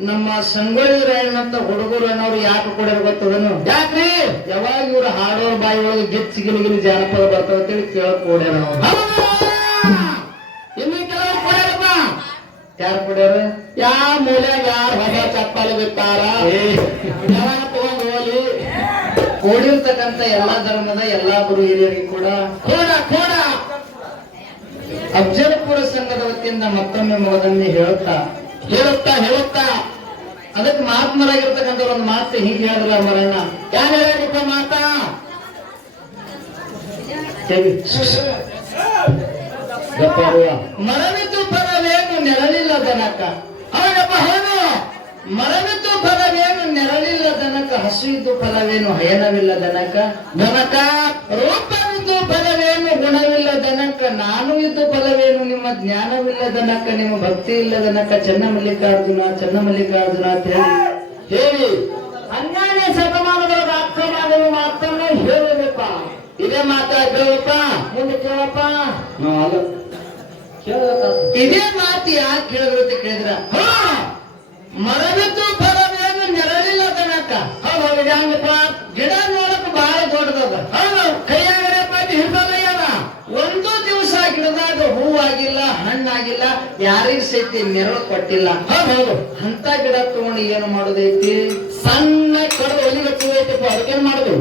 ನಮ್ಮ ಸಂಗೊಳ್ಳಿ ರಾಯಣ್ಣಂತ ಹುಡುಗರು ಅನ್ನೋರು ಯಾಕೆ ಕೊಡೋರು ಗೊತ್ತದನು ಯಾಕ್ರಿ? ಯಾವಾಗ ಇವ್ರು ಹಾಡೋರ್ ಬಾಯಿ ಒಳಗೆ ಗಿಚ್ಚಿ ಗಿಲಿಗಿಲಿ ಜಾನಪದ ಬರ್ತಾವ ಅಂತೇಳಿ ಕೇಳಕ್ ಕೊಡ್ಯಾರ? ಇನ್ನು ಕೆಲವರು ಕೊಡ್ಯಾರಪ್ಪ? ಯಾರು ಕೊಡ್ಯಾರ? ಯಾವ ಮೂಲ್ಯಾಗ ಯಾರು ಹೊಸ ಚಪ್ಪಲಿ ಬಿತ್ತಾರ? ಯಾವಾಗ ತಗೊಂಡ್ ಕೂಡಿರ್ತಕ್ಕಂಥ ಎಲ್ಲಾ ಧರ್ಮದ ಎಲ್ಲಾ ಗುರು ಹಿರಿಯರಿಗೆ ಕೂಡ ಕೋಡ ಕೋಡ. ಅಫ್ಜಲ್ಪುರ ಸಂಘದ ವತಿಯಿಂದ ಮತ್ತೊಮ್ಮೆ ಮಗದನ್ನೇ ಹೇಳುತ್ತಾ ಹೇಳುತ್ತಾ ಹೇಳುತ್ತಾ ಅದಕ್ಕೆ ಮಹಾತ್ಮರಾಗಿರ್ತಕ್ಕಂಥ ಒಂದು ಮಾತು ಹೀಗೆ ಹೇಳಿದ್ರ ಅಮರಣ್ಣ ಯಾರು ಹೇಳಿದ್ರಪ್ಪ ಮಾತಾ? ಮರಣಿತು ಫಲವೇನು ನೆರಳಿಲ್ಲ ದನಕ ಹೌದಪ್ಪ ಹೌದು ಮರಣಿತು ಫಲವೇನು ನೆರಳಿಲ್ಲ ದನಕ ಹಸಿದು ಫಲವೇನು ಹಯನವಿಲ್ಲ ಜನಕ. ಗುಣವಿಲ್ಲ ದನಕ ನಾನು ಇದ್ದ ಫಲವೇನು ನಿಮ್ಮ ಜ್ಞಾನವಿಲ್ಲದ ನಕ್ಕ ನಿಮ್ಮ ಭಕ್ತಿ ಇಲ್ಲದ ನಕ್ಕ ಚನ್ನ ಮಲ್ಲಿಕಾರ್ಜುನ ಚನ್ನ ಮಲ್ಲಿಕಾರ್ಜುನ ಅಂತ ಹೇಳಿ. ಹೇಳಿ. ಹನ್ನೆರಡನೇ ಶತಮಾನದ ರಾಷ್ಟ್ರವಾದವು ಮಾತನ್ನ ಹೇಳಬೇಕ ಇದೇ ಮಾತಾ ಮುಂದೆ ಕೇಳಪ್ಪ. ಅಲ್ಲ. ಕೇಳಬೇಕಾಗ್ತದೆ. ಇದೇ ಮಾತು ಯಾಕೆ ಕೇಳಿದ್ರು ಕೇಳಿದ್ರ? ಮರವಿದ್ದು ಫಲವೇನು ನೆರಳಿಲ್ಲದ ನಕ್ಕ ಹೌದು ಹೌದು ಗಿಡ ನೋಡಕ್ ಬಹಳ ದೊಡ್ಡದದ. ಹೌದು ಹೂವಾಗಿಲ್ಲ, ಹಣ್ಣಾಗಿಲ್ಲ, ಯಾರಿಗ ಸೇತಿ ನೆರಳು ಕೊಟ್ಟಿಲ್ಲ. ಹೌದು ಅಂತ ಗಿಡ ತಗೊಂಡು ಏನು ಮಾಡುದೈತಿ? ಸಣ್ಣ ಕಡದ ಒಲಿಗೆ ಅದಕ್ಕೇನ್ ಮಾಡುದು?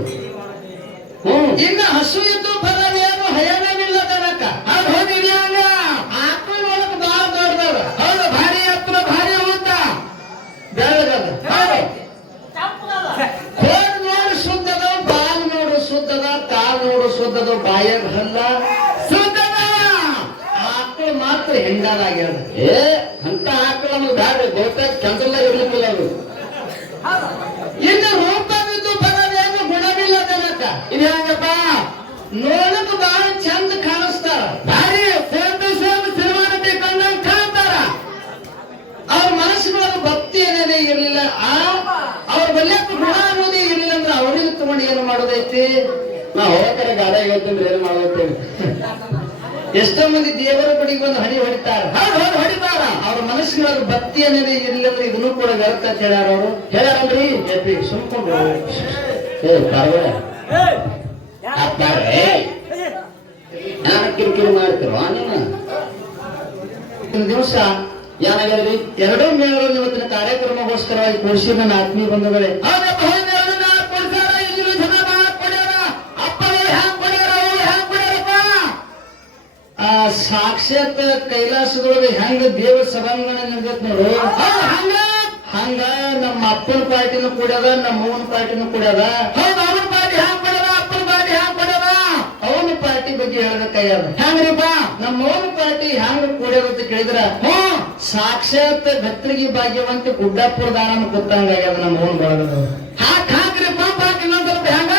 ಇನ್ನ ಹಸು ಇದ್ದು ಫಲವೇನು ಏನು ದನಕ ಹೌದು ಹೌದು ಇದೆ ಹಂಗ ಆಕಳ ಒಳಗ್ ಬಹಳ ದೊಡ್ಡದದ ಹೌದು ಭಾರಿ ಎತ್ತರ ಭಾರಿ ಉದ್ದ ಬೆಳಗದ ಹೌದು ಕೋಡ್ ನೋಡು ಸುದ್ದದ ಬಾಲ್ ನೋಡು ಸುದ್ದದ ಕಾಲ್ ನೋಡು ಸುದ್ದದ ಬಾಯಾಗ ಹಲ್ಲ ಸುದ್ದದ ಆಕಳ ಮಾತ್ರ ಹೆಂಗಾದಾಗ್ಯದ ಏ ಅಂತ ಆಕಳ ನಮ್ಗೆ ಬ್ಯಾಡ ಬಹುತೇಕ ಕೆಲಸಲ್ಲ ಇರ್ಲಿಕ್ಕಿಲ್ಲ ಅವರು. ಇನ್ನು ರೂಪವಿದ್ದು ಪದವೇನು ಗುಣವಿಲ್ಲ ಜನಕ ಇದು ಹೆಂಗಪ್ಪ ನೋಡಕ್ ಬಹಳ ಚಂದ ಕಾಣಿಸ್ತಾರ. ಭಾರಿ ಫೋಟೋ ಸೇಮ್ ಸಿನಿಮಾ ನಟಿ ಕಂಡಂಗ್ ಕಾಣ್ತಾರ. ಅವ್ರ ಮನಸ್ಸುಗಳಲ್ಲಿ ಭಕ್ತಿ ಏನೇನೇ ಇರಲಿಲ್ಲ ಆ ಅವ್ರ ಬಲ್ಯಕ್ಕೆ ಗುಣ ಅನ್ನೋದೇ ಇರಲಿಲ್ಲ ಅಂದ್ರೆ ಅವ್ರಿಗೆ ತಗೊಂಡು ಏನು ಮಾಡೋದೈತಿ? ನಾ ಹೋಗ್ತಾರೆ ಗಾಡ ಹೇಳ್ತೀನಿ ಏನು ಮಾಡ್ಬೇಕು ಎಷ್ಟೋ ಮಂದಿ ದೇವರ ಬಡಿಗೆ ಬಂದು ಹಣಿ ಹೊಡಿತಾರ. ಹೌದು ಹೌದು ಹೊಡಿತಾರ ಅವ್ರ ಮನಸ್ಸಿನೊಳಗೆ ಭಕ್ತಿ ಅನ್ನೋದೇ ಇರಲಿಲ್ಲ ಅಂದ್ರೆ ಇದನ್ನು ಕೂಡ ವ್ಯರ್ಥ ಅಂತ ಹೇಳ್ಯಾರ ಅವರು. ಹೇಳ್ಯಾರಲ್ರಿ? ಎಪ್ಪಿ ಸುಮ್ಕೊಂಡು ಏ ಪಾರ್ವಡ ಕಿರಿಕಿರಿ ಮಾಡ್ತಿರೋ? ನೀನು? ಒಂದು ದಿವಸ ಏನಾಗ್ಯದ್ರಿ ಎರಡೂ ಮೇಳಗಳನ್ನು ಇವತ್ತಿನ ಕಾರ್ಯಕ್ರಮಗೋಸ್ಕರವಾಗಿ ಕೂಡಿಸಿ ನನ್ನ ಆತ್ಮೀಯ ಬಂಧುಗಳೇ ಸಾಕ್ಷಾತ್ ಕೈಲಾಸದೊಳಗೆ ಹೆಂಗ ದೇವ ಸಭಾಂಗಣ ನಡೆದೈತ್ ನೋಡು? ಹಂಗ? ಹಂಗ ನಮ್ಮ ಅಪ್ಪನ ಪಾರ್ಟಿನೂ ಕೂಡದ ನಮ್ಮ ಅವನ ಪಾರ್ಟಿನೂ ಕೂಡ್ಯದ. ಅವನ ಪಾರ್ಟಿ ಹ್ಯಾಂಗ ಪಡ್ಯದ ಅಪ್ಪನ ಪಾರ್ಟಿ ಹ್ಯಾಂಗ್ ಪಡ್ಯದ ಅವನ ಪಾರ್ಟಿ ಬಗ್ಗೆ ಹೇಳ್ಬೇಕಾಗ್ಯದ. ಹೆಂಗ್ರಿಪ್ಪ ನಮ್ಮ ಅವನ ಪಾರ್ಟಿ ಹ್ಯಾಂಗ ಕುಡ್ಯದ ಅಂತ ಕೇಳಿದ್ರ? ಹ್ಮ್ ಸಾಕ್ಷಾತ್ ಭಕ್ತರಿಗೆ ಭಾಗ್ಯವಂತ ಗುಡ್ಡಾಪುರ ದಾನ ಕೊತ್ತಂಗ ಆಗ್ಯದ ನಮ್ಮ ಅವನ ಬಳಗದ ಹಾಕ್ ಇನ್ನೊಂದ್ ಹೆಂಗ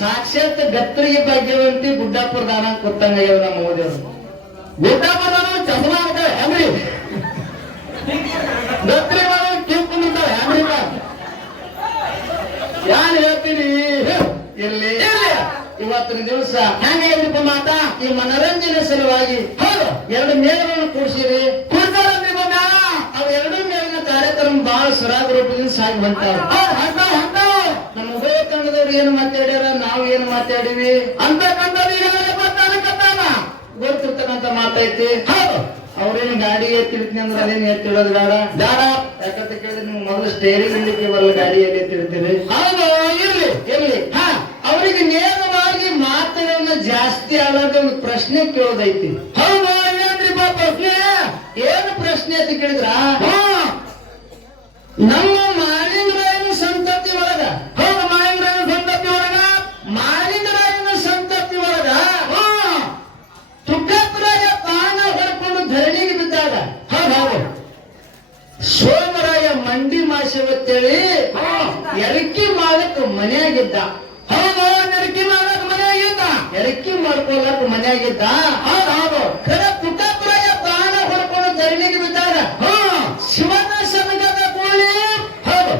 ಸಾಕ್ಷಾತ್ ಗತ್ರಿಗೆ ಭಾಗ್ಯವಂತಿ ಗುಡ್ಡಾಪುರ ದಾನ ಕೂತಂಗಾಗ್ಯದ ನಮ್ಮ ಓದಿಯವರು ಯಾರು ಹೇಳ್ತೀನಿ? ಇಲ್ಲಿ. ಇವತ್ತಿನ ದಿವಸ ಮಾತಾ ಈ ಮನರಂಜನೆ ಸಲುವಾಗಿ ಹೌದು. ಎರಡು ಮೇಳಗಳನ್ನು ಕೂಡಿಸಿರಿ ಅವು ಎರಡು ಮೇಲಿನ ಕಾರ್ಯಕ್ರಮ ಬಹಳ ಸರಾಗ ರೂಪದಿಂದ ಸಾಗಿ ಬಂತಾವ ನಮ್ಮ ಉಭಯ ತಂಡದವ್ರು ಏನು ಮಾತಾಡ್ಯಾರ? ನಾವು ಏನು ಮಾತಾಡಿವಿ? ಅಂತ ಕಂಡ ಬರ್ತಾನೆ ಕತ್ತಾನ ಮಾತೈತಿ ಅವ್ರೇನು ಗಾಡಿ ಎತ್ತಿರ್ತೀನಿ ಅಂದ್ರೆ ಅದೇನು ಎತ್ತಿಡೋದು ಬೇಡ. ಬೇಡ. ಯಾಕಂತ ಕೇಳಿದ್ರೆ ನೀವು ಮೊದಲು ಸ್ಟೇರಿಂಗ್ ಹಿಂದಕ್ಕೆ ಬರಲ್ಲ ಗಾಡಿ ಎಲ್ಲಿ ಎತ್ತಿರ್ತೀರಿ ಹೌದು ಇರ್ಲಿ ಇರ್ಲಿ. ಹಾ ಅವರಿಗೆ ನೇರವಾಗಿ ಮಾತನ್ನ ಜಾಸ್ತಿ ಆದಾಗ ಒಂದು ಪ್ರಶ್ನೆ ಕೇಳೋದೈತಿ. ಹೌದು ಏನ್ರಿಪ್ಪ ಪ್ರಶ್ನೆ ಏನು ಪ್ರಶ್ನೆ ಅಂತ ಕೇಳಿದ್ರ? ನಮ್ಮ ಮಾಡಕ್ ಮನೆಯಾಗಿದ್ದ. ಹೌದು ನರಕಿ ಮಾಡಕ್ ಮನೆಯಾಗಿದ್ದ. ಎರಕಿ ಮಾಡ್ಕೊಳಕ್ ಮನೆಯಾಗಿದ್ದ. ಹೌದು ಹೌದು. ಖರ ತುಕ್ಕಪ್ಪರಾಯ ಪ್ರಾಣ ಹೊಡ್ಕೊಂಡು ಧರಣಿಗೆ ಬಿದ್ದಾರ ಹಾ. ಶಿವನ ಸಮಗದ ಕೋಳಿ ಹೌದು.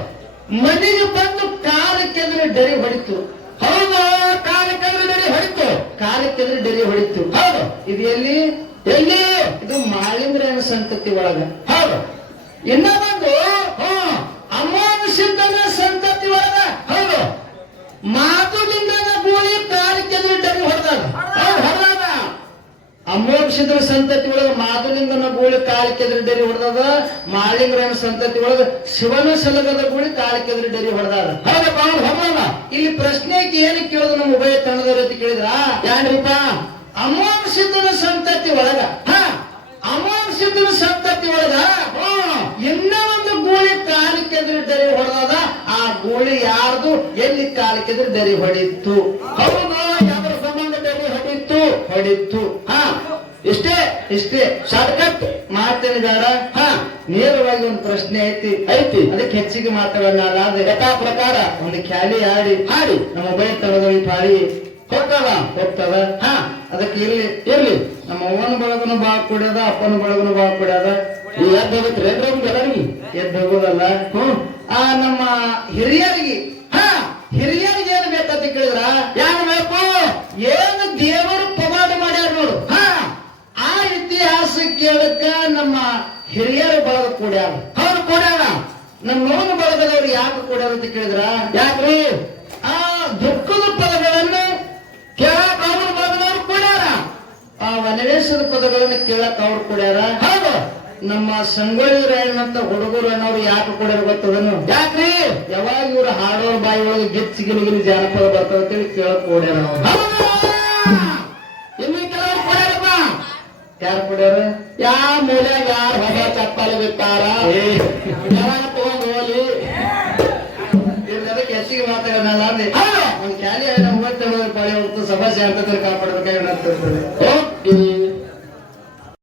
ಮನೆಗೆ ಬಂದು ಕಾಲ ಕೆದ್ರೆ ಡರಿ ಹೊಡಿತು. ಹೌದು ಕಾರ್ಯಕ್ರಮದಲ್ಲಿ ಹೊಡಿತು. ಕಾಲಕ್ಕೆದ್ರೆ ಡರಿ ಹೊಡಿತು. ಹೌದು. ಇದು ಎಲ್ಲಿ? ಎಲ್ಲಿ? ಇದು ಮಾಳಿಂದ್ರನ ಸಂತತಿ ಒಳಗ. ಹೌದು. ಇನ್ನ ಸಿದ್ಧರ ಸಂತತಿ ಒಳಗ ಮಾಧುಲಿಂಗನ ಗೂಳಿ ಕೆದರಿ ಡರಿ ಹೊಡೆದದ ಮಾಳಿಂಗರನ ಸಂತತಿ ಒಳಗ ಶಿವನ ಸಲಗದ ಗೂಳಿ ಕೆದರಿ ಡರಿ ಹೊಡೆದದ ಹೌದಾ ಇಲ್ಲಿ ಪ್ರಶ್ನೆಗೆ ಏನು ಕೇಳುದು ನಮ್ಮ ಉಭಯ ತಂಡದವ್ರ ಅಂತ ಕೇಳಿದ್ರ? ಯಾನ್ರಿಪ್ಪ? ಅಮೋನ್ ಸಿದ್ಧನ ಸಂತತಿ ಒಳಗ ಹಾ. ಅಮೋನ್ ಸಿದ್ಧನ ಸಂತತಿ ಒಳಗ. ಇನ್ನ ಒಂದು ಗೂಳಿ ಕಾಲಿ ಕೆದರಿ ಡರಿ ಹೊಡೆದದ ಆ ಗೂಳಿ ಯಾರ್ದು? ಎಲ್ಲಿ ಕಾಲಿ ಕೆದರಿ ಡರಿ ಹೊಡಿತ್ತು? ಹೌದಾ ಯಾವ ಸಂಬಂಧ ಬೇರೆ ಹೊಡಿತ್ತು. ಹೊಡಿತ್ತು. ಹಾ. ಇಷ್ಟೇ ಇಷ್ಟೇ ಶಾರ್ಟ್ಕಟ್ ಮಾಡ್ತೇನಿದಾರ ಹಾ ನೇರವಾಗಿ ಒಂದು ಪ್ರಶ್ನೆ ಐತಿ. ಐತಿ. ಅದಕ್ಕೆ ಹೆಚ್ಚಿಗೆ ಮಾತಾಡಲ್ಲ ಅದೇ ಯಥಾ ಪ್ರಕಾರ ಒಂದು ಖ್ಯಾಲಿ ಆಡಿ ಹಾಡಿ. ನಮ್ಮ ಬೈ ತಳದಲ್ಲಿ ಪಾಡಿ ಹೋಗ್ತದ ಹೋಗ್ತದ ಹಾ ಅದಕ್ಕೆ ಇರ್ಲಿ. ಇರ್ಲಿ. ನಮ್ಮ ಅವ್ವನ ಬಳಗನು ಬಾ ಕುಡ್ಯದ ಅಪ್ಪನ ಬಳಗನು ಬಾ ಕುಡ್ಯದ. ಎದ್ದು ಹೋಗುತ್ತೆ ಎಲ್ಲರಿಗೆ? ಎದ್ದು ಹೋಗೋದಲ್ಲ? ಹ್ಮ್ ಆ ನಮ್ಮ ಹಿರಿಯರಿಗೆ. ಹಾ ಹಿರಿಯರಿಗೆ ಏನ್ ಬೇಕಂತ ಕೇಳಿದ್ರ? ಯಾರು ಬೇಕು? ಏನು ದೇವರು ಪವಾಡ ಮಾಡ್ಯಾರ ನೋಡು ಹಾ ಆ ಇತಿಹಾಸ ಕೇಳಕ್ಕ ನಮ್ಮ ಹಿರಿಯರು ಬಳಗ ಕೂಡ್ಯಾರ. ಹೌದು ಕೂಡ್ಯಾರ. ನಮ್ಮ ನೋವು ಬಳಗದವ್ರು ಯಾಕೆ ಕೂಡ್ಯಾರ ಅಂತ ಕೇಳಿದ್ರ? ಯಾಕ್ರಿ? ಆ ದುಃಖದ ಪದಗಳನ್ನು ಕೇಳಕ್ ಅವ್ರು ಬಳಗದವ್ರು ಕೂಡ್ಯಾರ. ಆ ವನವೇಶದ ಪದಗಳನ್ನು ಕೇಳಕ್ ಅವ್ರು ಕೂಡ್ಯಾರ. ಹೌದು. ನಮ್ಮ ಸಂಗೊಳ್ಳಿ ರಾಯಣ್ಣಂತ ಹುಡುಗರು ಅನ್ನೋರು ಯಾಕೆ ಕೊಡ್ಯಾರ ಗೊತ್ತದನು ಯಾಕ್ರಿ? ಯಾವಾಗ ಇವ್ರು ಹಾಡೋರ್ ಬಾಯಿ ಒಳಗೆ ಗಿಚ್ಚಿ ಗಿಲಿಗಿಲಿ ಜಾನಪದ ಬರ್ತದ ಅಂತೇಳಿ ಕೇಳಕ್ ಕೊಡ್ಯಾರ ಇನ್ನು ಕೆಲವರು ಕೊಡ್ಯಾರಪ್ಪ. ಯಾರು ಕೊಡ್ಯಾರ? ಯಾವ ಮೂಲ್ಯಾಗ ಯಾರು ಹೊಸ ಚಪ್ಪಲ್ ಬಿತ್ತಾರ. ಯಾವಾಗ ತಗೊಂಡ್ ಹೋಗ್ಲಿ? ಅದಕ್ಕೆ ಹೆಚ್ಚಿಗೆ ಮಾತಾಡೋಣ ಅಂದ್ರೆ ಕ್ಯಾಲಿ ನಮ್ಮ ಪಾಳಿ ಹೋಗ್ತು ಸಮಸ್ಯೆ ಅಂತ ಕಾಪಾಡ್ಬೇಕಾಗಿ ಹೋಗ್ತೀನಿ